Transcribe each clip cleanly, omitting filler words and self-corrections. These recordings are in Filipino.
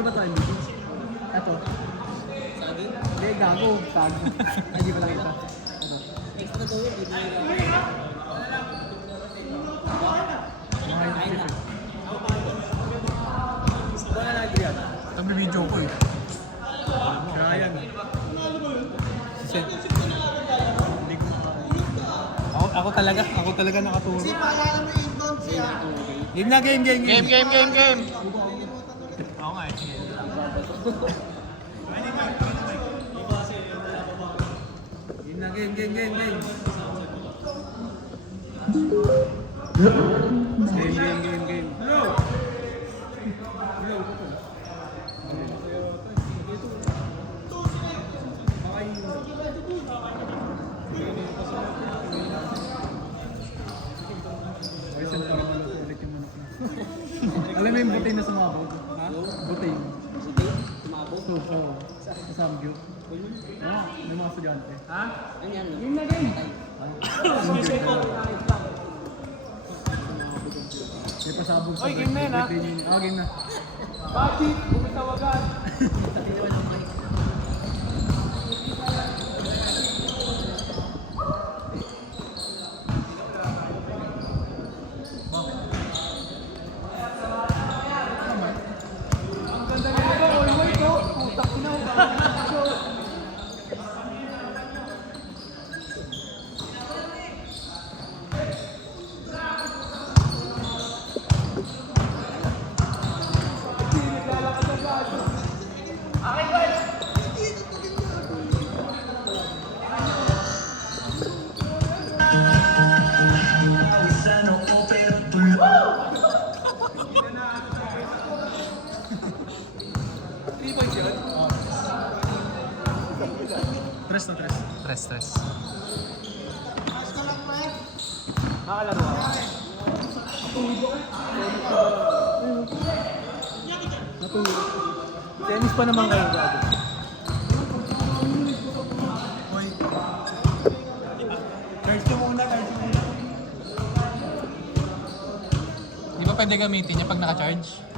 Ano ba ito, MVP? Ito. Hindi, gago. Tag. Ay, di ba lang ito? Extra to yun, hindi nila. Wala na yan. Nag-video ko eh. Ryan. Ako talaga nakaturo. Kasi paalala mo yung inbound siya. Game na, game. Game! Oo nga eh. Game na, game. Game. Alam mo yung butin na sumabog? Ha? Butin. Tumabog. So, oo. Sa Samgyup. Oo, may mga estudyante. Ha? Ano yan? Game na, game. May pasabog sa Oy, game na yun, ha? Game na. Bakit? Bumitawagan. Tres. Nakakalaro ako. Natulog. Tennis pa naman kayo gago. Charge muna. Di ba pwede gamitin niya pag naka-charge?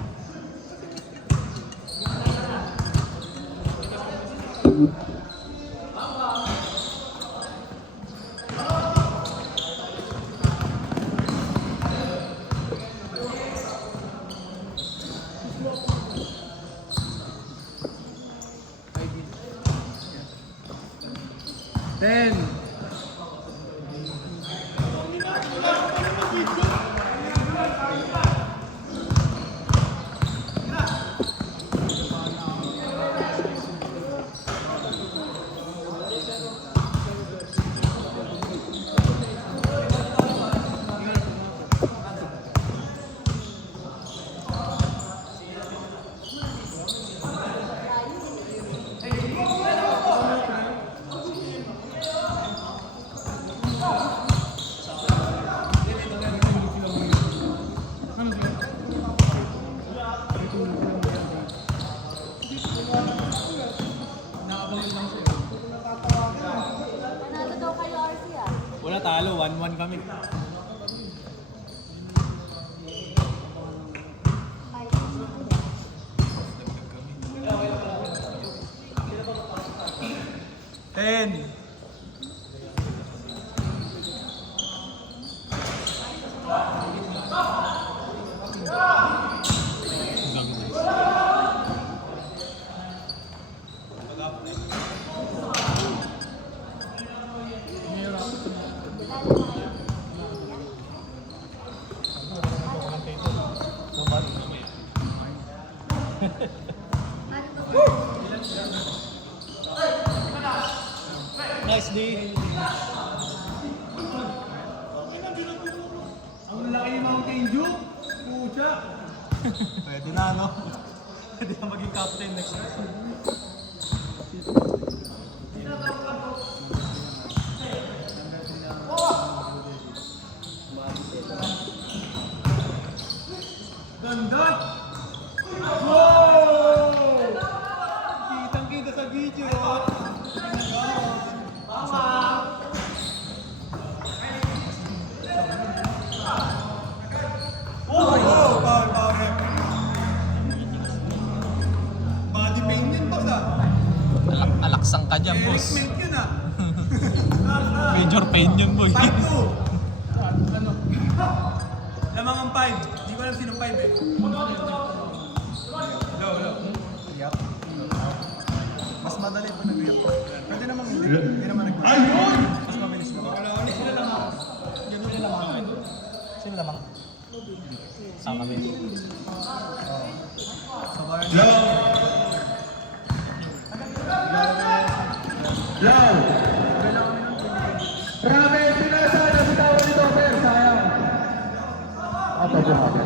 Ten. Wala talo, 1-1 kami. Ten. Nice D. Ang laki ni Mountain Dew. Pucha. Pwede na, no? Pwede na maging captain next year. Ganda! Wow! Kitang-kita sa video. Asang ka dyan, boss. Element yun ah. Major pain yun, boy. 5-2. Ano? Lamang ang 5. Hindi ko alam sinong 5 eh. Low. Yup. Mas madali po nag-react. Pwede namang hindi naman nag-react. Mas mabilis naman. Sila lang ako. Sino lamang? Saan kami? Sa bayan. Grabe, sinasaya sa tao nito, pero sayang. Ato po kami.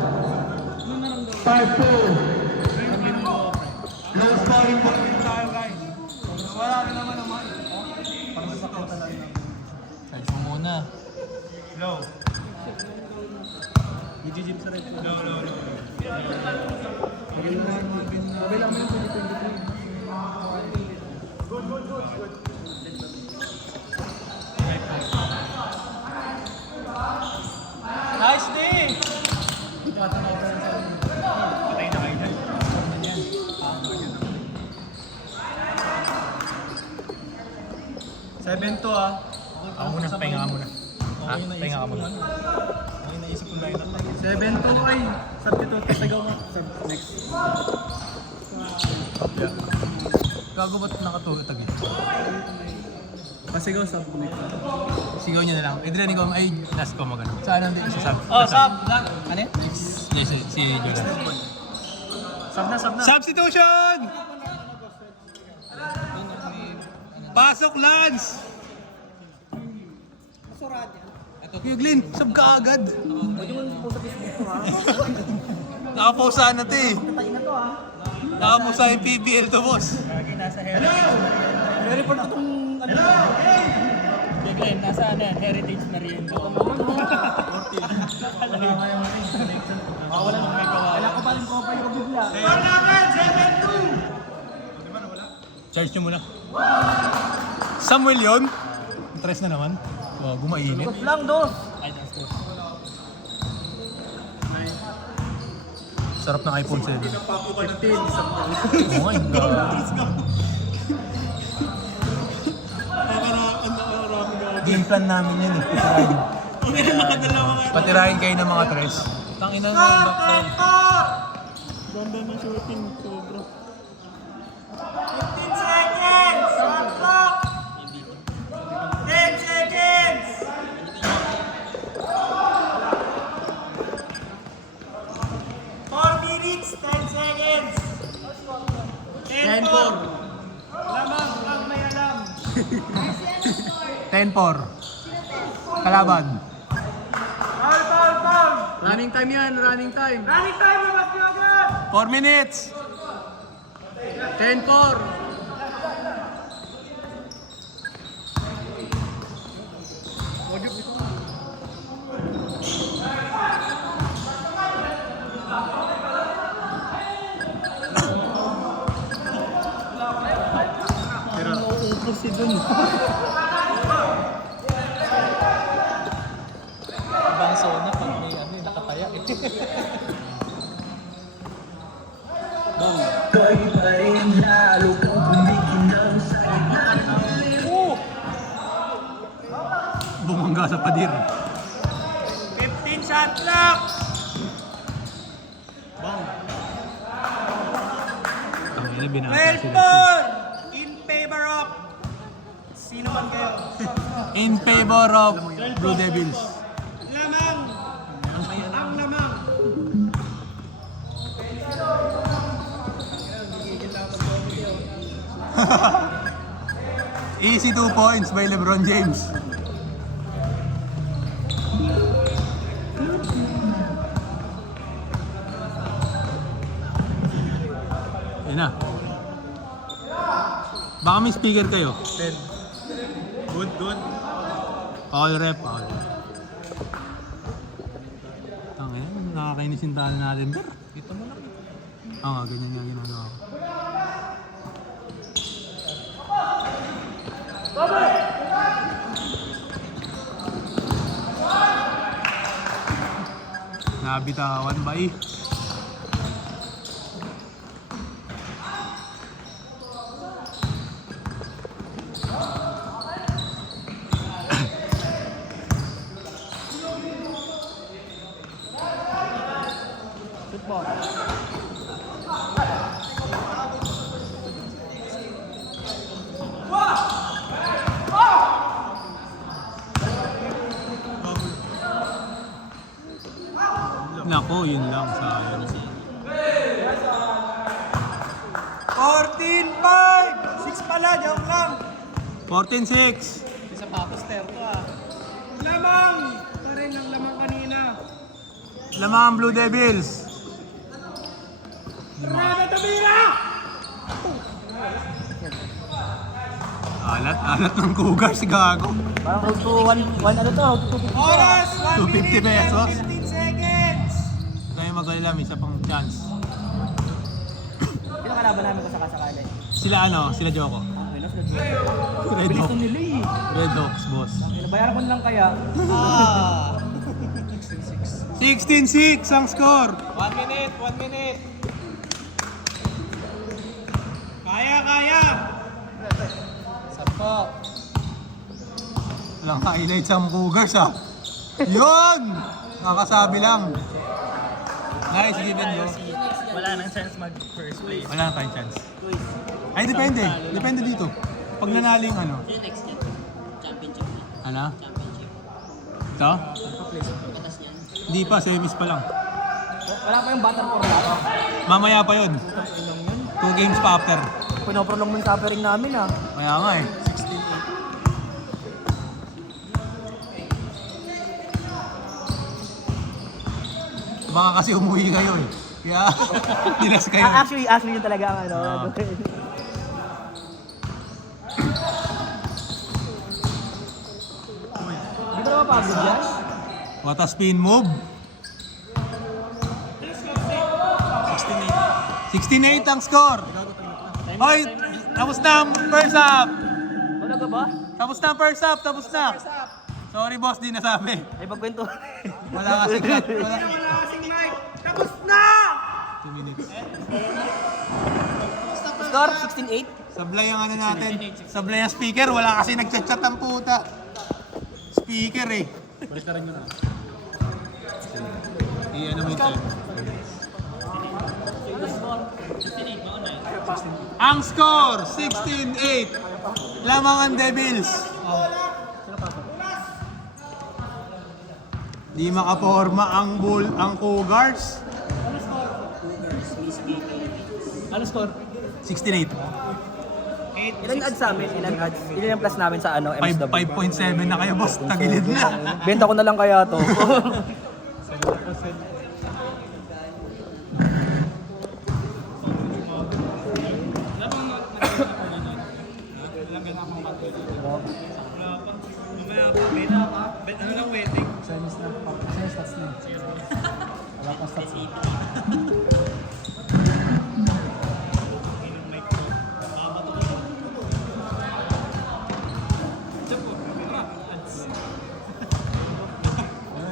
5-2. Low scoring po. Tayo guys. Wala ka naman naman. Parang sasakyan talaga namin. Charge mo muna. Low. Gigi-gym sa red. Low. Sabi lang mo yung 2023. Nice day! Patay na kayo dyan. 7-2 ah. Ako muna, pahinga ka muna. Pahinga ka muna. Ay, naisip ko line up. 7-2 ay. Substitute ka tagaw mo. Next. Gago ba't nakatulog agad? Pasigaw sub next. Sigaw niya na lang. Adrian, ikaw ay last ko magano. Saan nandito isa sub? Oh, sub! Ano yun? Yes, si Jordan. Sub na. Substitution! Pasok, Lance! Kuya Glenn, sub ka agad. Nakapost sana ito eh. Nakapost sa yung PBL to, boss. Lagi nasa heritage. May-report ko itong ano. Glenn, nasa ano yan? Heritage Merienda. Wala nang may gawa. Kailan ko pa rin ko pa yung bigla. Charge nyo muna. Samuel yun? Tres na naman. Oh, gumainit. Lang, dos. Ay, dos. Sarap ng iPhone 7. 15, isang Oh my God. Game plan namin yan eh. Patirahin kayo ng mga tres. Tangina ng backdown. Ganda ng shooting, sobra. 15 seconds! Shot clock! 10 seconds! Four minutes, 10 seconds! 10 4. Lamang, ang may alam. 10-4. Kalaban. Foul! Running time yan, running time. Running time, labas nyo agad! 4 minutes. 10-4. Pero nauupo si dun. Ibang zona pag may ano, nakataya eh. Bumangga sa padir. 15 shot clock! Tangina, binata 12 sila. 4! In favor of... Sino man kayo? In favor of Blue Devils. Lamang! Ang lamang! Easy 2 points by LeBron James. Yan na. Baka may speaker kayo. 10. Good. All rep. Tangina, nakakainis yung talo natin. Ito mo lang. Oo nga, ganyan yung ginagawa ko. Nabitawan ba eh? 14-6. Isa pa, poster to ah. Lamang! Pa rin ang lamang kanina. Lamang ang Blue Devils. Rada Tabira! Alat ng Cougars, gago. Parang road to 1 ano to? 250 Oras! 1 250 minute pesos. and 15 seconds! Tayo mag-alala, may isa pang chance. Sino kalaban namin ko sa kasakali? Sila Sila Joko. Okay na, sila. Red Bilis Hawks. nung nila eh. Red Hawks, boss. Bayaran ko na lang kaya. 16-6 ang score. 1 minute, 1 minute. Kaya! Sampo. Walang highlights ang Cougars, ah. Yun! Nakasabi lang. Nice, given go. Wala nang chance mag first place. Wala na tayong chance. Ay, depende. Depende dito. Pag nanaling Next year, championship na. Ano? Championship. Ito? Pagkatas niyan. Hindi pa, semis pa lang. Wala pa yung battle for wala. Mamaya pa yun. 2 games pa after. Pinoprolong mo yung suffering namin ah. Kaya nga eh. 16-8. Baka kasi umuwi kayo eh. Kaya, nilas kayo. Actually yun talaga ang ano. Di ba napapagod dyan? What a spin move. 16-8 ang score. Hoy, tapos na ang first half. Wala ka ba? Tapos na ang first half, tapos na. Sorry boss, di nasabi. Ay pagkwento. Wala kasi cut. Wala. Wala kasing mic. Tapos na! 2 minutes. Score 16-8. Sablay ang ano natin. Sablay ang speaker. Wala kasi nagchat-chat ang puta. Speaker eh. Balik na rin mo na. I-ano mo ito. Ang score, 16-8. Lamang ang Devils. Di makaporma ang Cougars. Ano score? 16-8. Ilan ads sa amin? Ilan ads? Ilan ang plus namin sa ano? MSW? 5.7 na kayo boss. Tagilid na. Benta ko na lang kaya to. Ano lang waiting?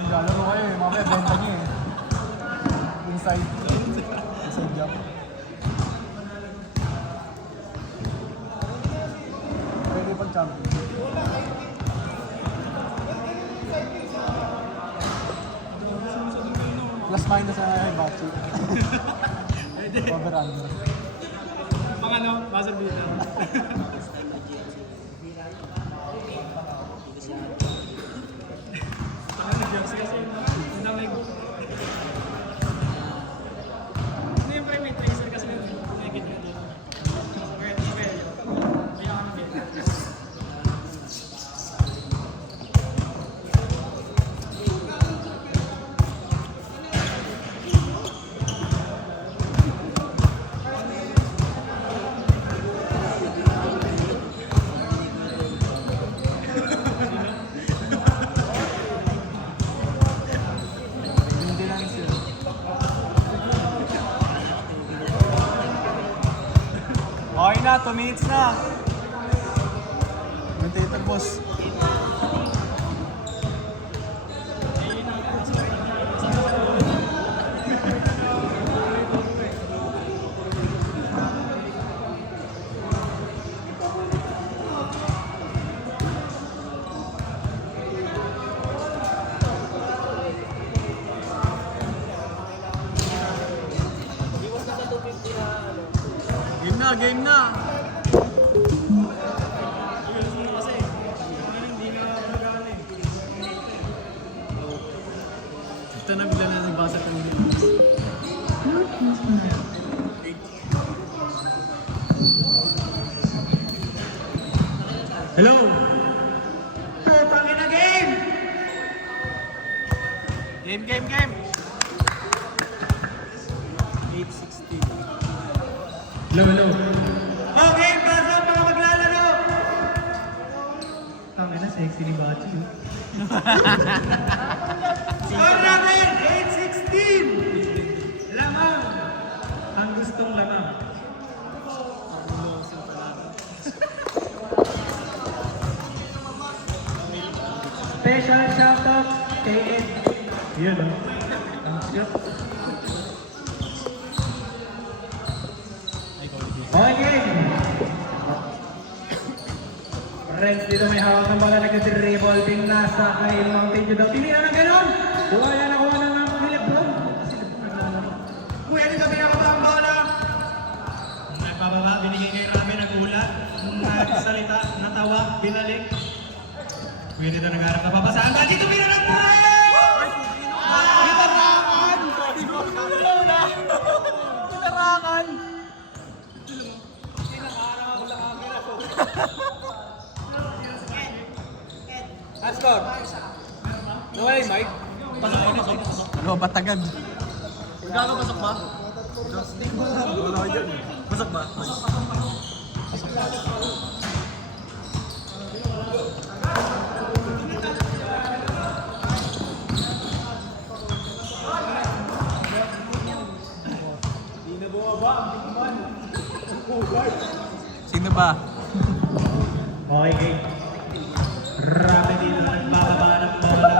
Lalaro kayo eh, mamaya benta niyo eh. Inside job. Ready pag champion. Plus minus na yung battery. Over under. Pang ano, buzzer beater. Okay na, 2 minutes na. Commentator boss. Game na! Ito na bila na nagbasa ng news. Hello? Putang ina game! Game. 8-16. Hello. Okay, pasok mga maglalaro! Tangin na, sexy ni Bachi. Score natin, 8-16! Lamang! Ang gustong lamang. Special shoutout kay Ed. Yun o. Ang shoot. Okay. Renz dito may hawak ng bola, nag-revolving nasa kay Mountain Dew daw. Tinira na gano'n! Wala na kuha ng Lebron. Kuya, dito pinakaba ang bola. Nagbababa, binigay kay Rami, nagulat. Nagsalita, natawa, binalik. Kuya, dito nagharap na papasaan. Bachi, tumira ng try! Tinarangan! Ascor! Nawala yung mic? Ano, batagad. Gagapasok ba? Pasok ba? Sino ba? Okay, game. Rami dito nagbababa ng bola.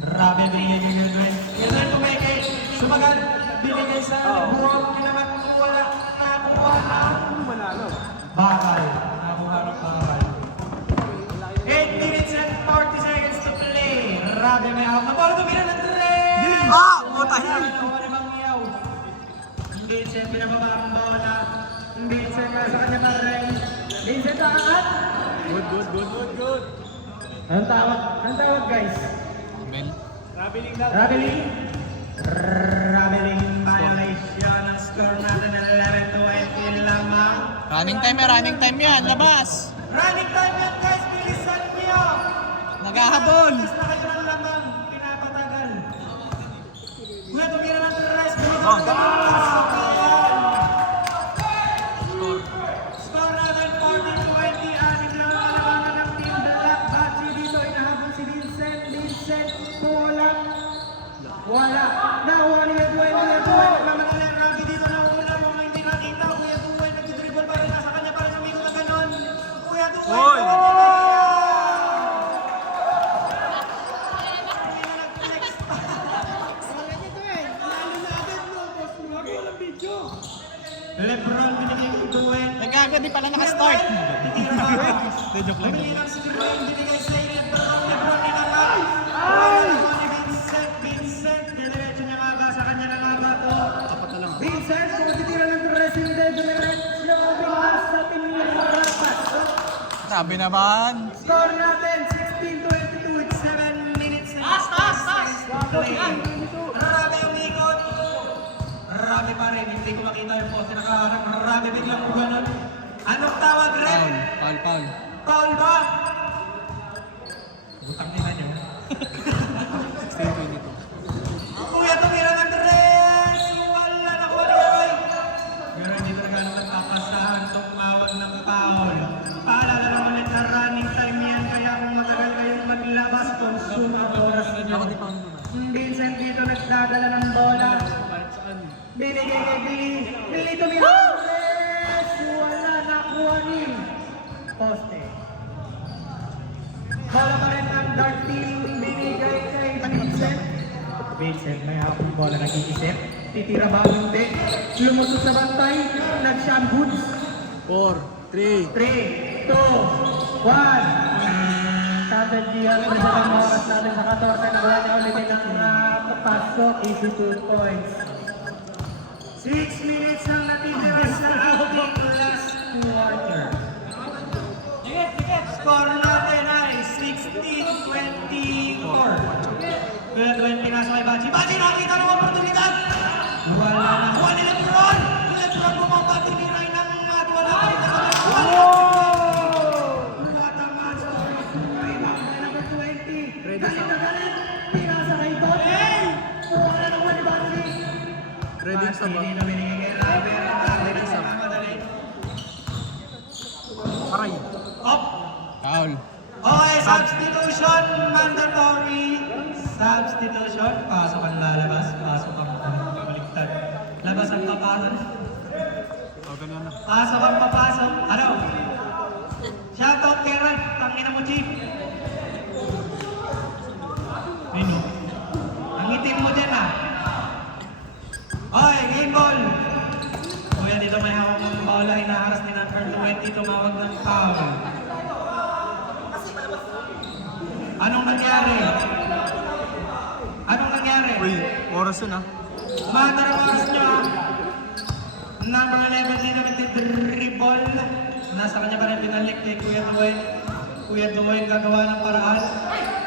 Rami binigay kay Gilbert. Gilbert tumeke. Sumagal. Binigay sa buwag. Kinamat wala. Nakuha na. Bakal. Nakuha ng bakal. 8 minutes and 40 seconds to play. Rami may hawak na bola. Tumira ng 3. Ah! Umutay! Nakuha ni Mangyaw. Vincent pinababa ang bola. Vincent nasa kanya pa rin. Vincent aangat. Good. Anong tawag guys? Mel. Raveling? Raveling violation ang score natin ng 11-20 lamang. Running time yan, labas! Running time yan guys, bilisan niyo! Naghahabol! Bilis na kayo ng lamang, pinapatagal. Kuya, tumira ng 3 minutes. Score natin 40-20, anim lang ang kalabangan ng Team Black. Bachi dito, inahabol si Vincent. Vincent, wala. Nakuha ni Edwin. Nagmamadali ang Ravi dito na una. Mga hindi nakita. Kuya Duwen, nag-dribble pa rin. Nasa kanya pa rin umikot na ganon. Kuya Duwen. Hoy! Lebron binigay kay Duwen. Nagaga, di pala nakastart. Titira ba? Joke lang. Bumili lang si Duwen. Binigay sa Lebron. Lebron ninangap. Nakuha ni Vincent. Diretso niya nga ba? Sa kanya na nga ba to? Vincent, kung matitira ng Torres, hindi diretso yung opening sa team niya ng Rapas. Grabe naman. Score natin 16-22 with 7 minutes and 6 seconds to play. Rabi ang ikot. Rabi pa rin. Hindi ko makita yung poste nakaharap. Rabi biglang uganon. Anong tawag rin? Paul. Foul ba? Butang nila niyo. 16-22. Kuya, tumira ng tres! Wala na ko Leroy! Pero hindi talaga nung nagpapasahan, tumawag ng foul. Paalala lang ulit na running time yan, kaya kung matagal kayong maglabas, consume ang oras ninyo. Vincent dito nagdadala ng bola. Binigay kay Billy. Billy tumira ng tres! Wala nakuha ni poste. Bola pa rin ang Dark Team. Binigay kay Vincent. Vincent may hawak ng bola, nag-iisip. Titira ba o hindi? Lumusot sa bantay. Nag-sham goods. 4, 3. 3, 2, 1. Strategihan ulit ang oras natin sa 14. Nakuha niya ulit ng pasok. 82 points. 6 minutes ang natitira sa ating last quarter. Score natin ay 16-24. Kuya Duen, pinasa kay Bachi. Bachi, nakita ng oportunidad! Wala na. Kuha ni Lebron! Lebron bumaba, tiniray ng wala. ganyan na. Pasok ang papasok. Ano? Shoutout kay Ralph. Tangina mo, Chief. Ayun, oh. Ang itim mo din, ah. Oy, game ball. Kuya, dito may hawak ng bola. Hinaharas ni number 20. Tumawag ng foul. Anong nangyari? Anong nangyari? Uy, oras yun ah. Matar ang oras nyo. Number 11 din naman dribble. Nasa kanya pa rin pinalik kay Kuya Duway. Kuya Duway gagawa ng paraan.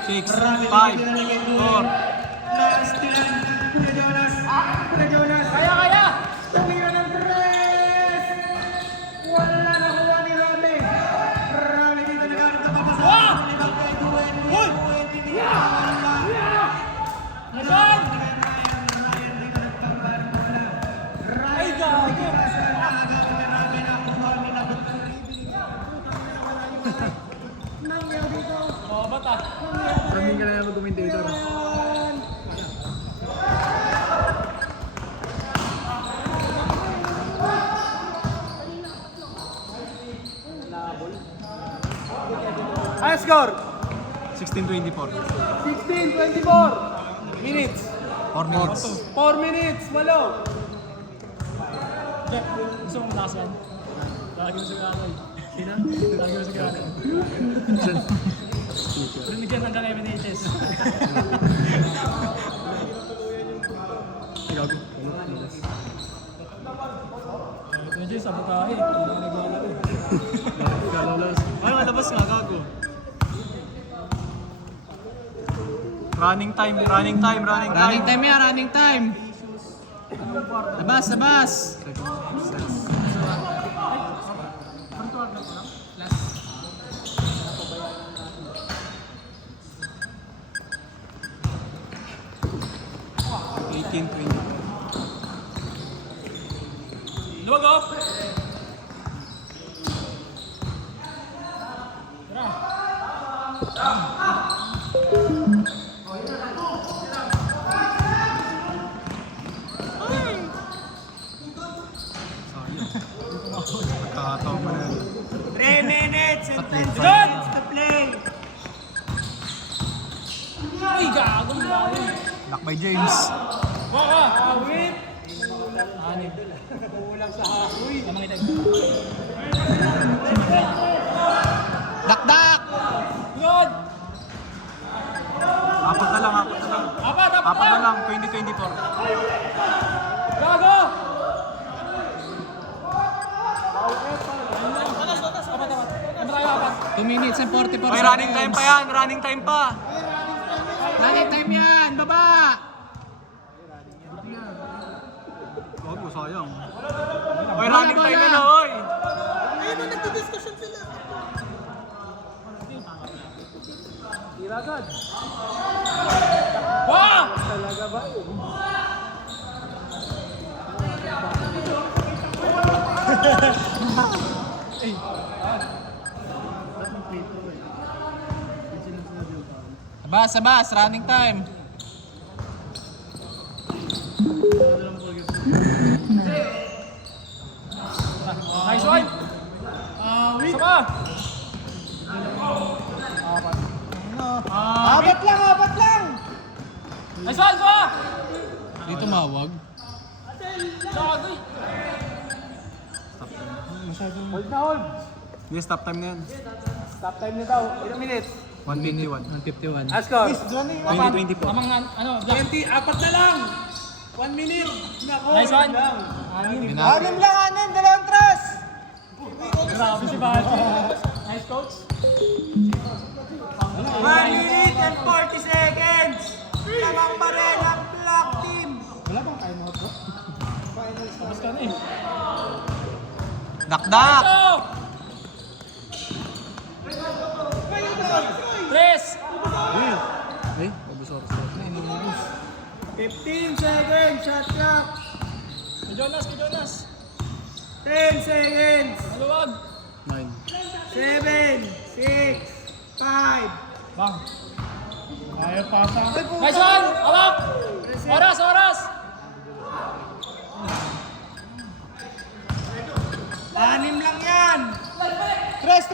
6, Marami 5, din pinalik kay Duway. 4. Na-stealan. Kuya Jonas. Kuya Jonas. Kaya! Tumira ng tres. Wala na kuha ni Rami. Rami dito naghanap ng papasahan. Nilibang kay Duway. Kuya Duway. Tinigil na wala. Nasaan? Ryan dito nagpapala. Ay, gago! Oh, bata. Maraming ka na yung mag-commentator. Ay, score! 16-24. 16-24 minutes. 4 minutes. 4 minutes, malo. Jeff, gusto mong last one? Lagi mo sa gano'n. Sino? Lagi mo sa gano'n. Binigyan ng 11 inches. Medyo sabotahe. Hindi na naglalaro. Ay, malabas nga, gago. Running time. Running time yan, running time. Labas. Luwag off! Kakatawa mo na yan. 3 minutes and 10 Good! seconds to play. Ay, gagong gawin. Lock by James. Waka! Awit! Ani. Kulang sa hakoy. Lamang ito. Dakdak! Good! Apat na lang. Apat Apat na lang, 2024. Gago! Ano tayo apat? 2 minutes and 44 Ay, running time pa yan. Running time pa. Running time yan, baba! Gago, sayang. Ay, running time yan, oy. Wow! Sabas, running time. Nice one! Sama! Apat lang! Nice one, sama! Di tumawag. Gago eh! Hold na hold! Hindi, stop time na yan. Stop time na daw. Ilang minutes? 151. 151. Ascor! 2024. Amang ano? 20, apat na lang! 1 minute! Nice one! Anim. Anim lang, dalawang tres! Grabe si Baji. Nice coach. 1 minute and 40 seconds! Lamang pa rin ang black team! Tapos ka na eh. Dakdak! Go! Tres! Ay, pabusok. 15 seconds, shot clock! Kay Jonas! 10 seconds! Maluwag! 9. 7, 6, 5. Bang! Ayaw pasa. Nice one! Awak! Oras! 6 lang yan. Tres!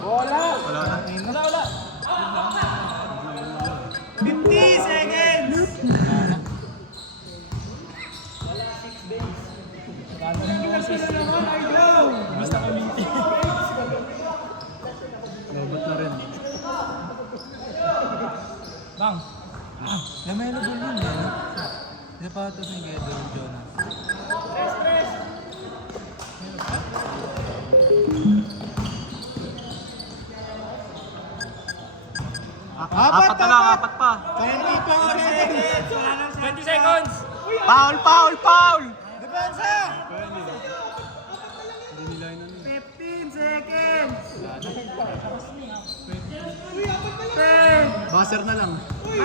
Wala na. 50 seconds. Lobot na rin. Bang! Lamelo ball yun eh. no? Di pa ito sa Gedon, Jonas. Apat na lang, apat pa. 24 seconds. Wala nang 20 seconds! Foul! Depensa. Hindi nila yun. 15 seconds. 10, Buzzer na lang. 9,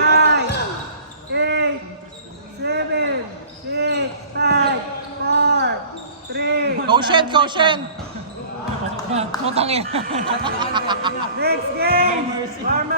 8, 7, 6, 5, 4, 3. Quotient! Putang ina. Next game. Warm up.